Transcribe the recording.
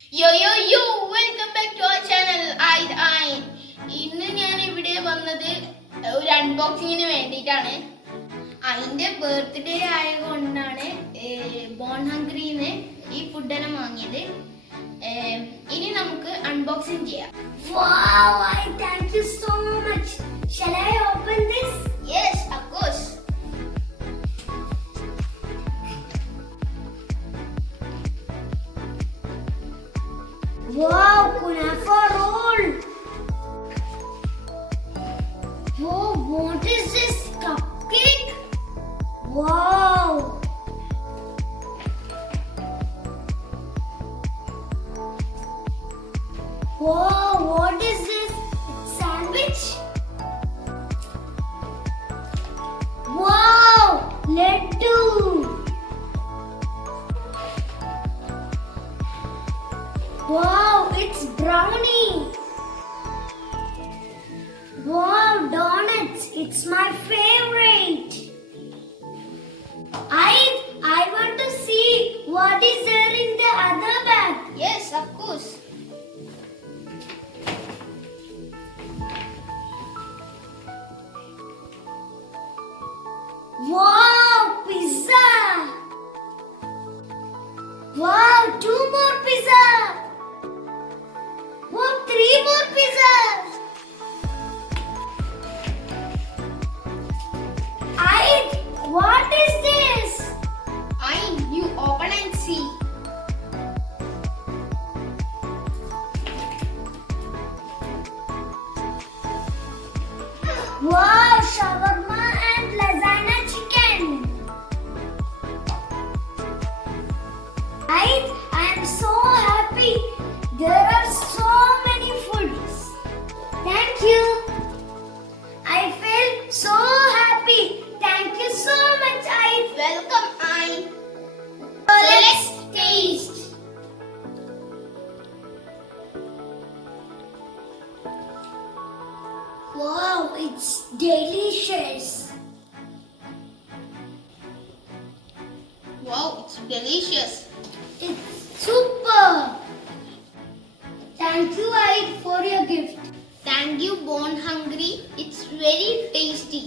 Yo, welcome back to our channel. ഇന്ന് ഞാൻ ഇവിടെ വന്നത് ഒരു അൺബോക്സിങ്ങിന് വേണ്ടിയിട്ടാണ്. അതിന്റെ ബർത്ത്ഡേ ആയതുകൊണ്ടാണ് ബോൺ ഹംഗ്രിന്ന് ഈ ഫുഡെല്ലാം വാങ്ങിയത്. ഇനി നമുക്ക് അൺബോക്സിങ് ചെയ്യാം. Wow, thank you so much. Shall I open this? Yes, of course. Wow, kunafa roll. Wow, what is this cupcake? Wow. Wow, what is this sandwich? Wow, laddu. Wow, it's brownie. Wow, donuts. It's my favorite. I want to see what is there in the other bag. Yes, of course. Wow, pizza. Wow, 2 more pizza. Wow, 3 more pizzas. What is this? You open and see. Wow, shawarma and lasagna chicken. I am so happy. There are so many foods. Thank you. I feel so happy. Thank you so much, Welcome, So let's taste. Wow, it's delicious. Wow, it's delicious. It's super. Thank you, Aid, for your gift. Thank you, Born Hungry. It's very tasty.